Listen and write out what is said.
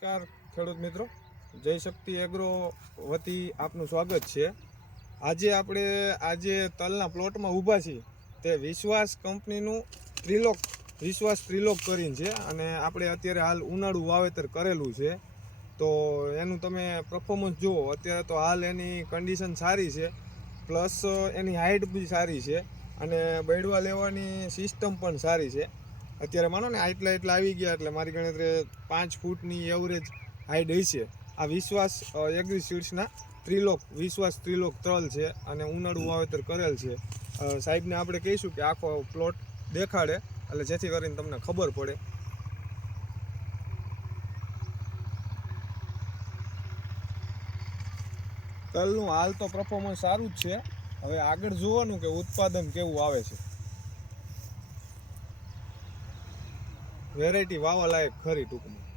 નમસ્કાર ખેડૂત મિત્રો, જય શક્તિ એગ્રો વતી આપનું સ્વાગત છે। આજે તલના પ્લોટમાં ઊભા છીએ। તે વિશ્વાસ કંપનીનું વિશ્વાસ ત્રિલોક કરીને છે અને આપણે અત્યારે હાલ ઉનાળુ વાવેતર કરેલું છે। તો એનું તમે પરફોર્મન્સ જુઓ। અત્યારે તો હાલ એની કન્ડિશન સારી છે, પ્લસ એની હાઇટ બી સારી છે અને બૈડવા લેવાની સિસ્ટમ પણ સારી છે। અત્યારે માનો ને એટલા આવી ગયા એટલે મારી ગણતરી 5 ફૂટની એવરેજ હાઈટ હશે। આ વિશ્વાસ એગ્રી સીડ્સના વિશ્વાસ ત્રિલોક તલ છે અને ઉનાળુ વાવેતર કરેલ છે। સાહેબને આપણે કહીશું કે આખો પ્લોટ દેખાડે એટલે જેથી કરીને તમને ખબર પડે। તલનું હાલ તો પરફોર્મન્સ સારું જ છે। હવે આગળ જોવાનું કે ઉત્પાદન કેવું આવે છે। વેરાયટી વાવા લાયક ખરી ટૂંકમાં।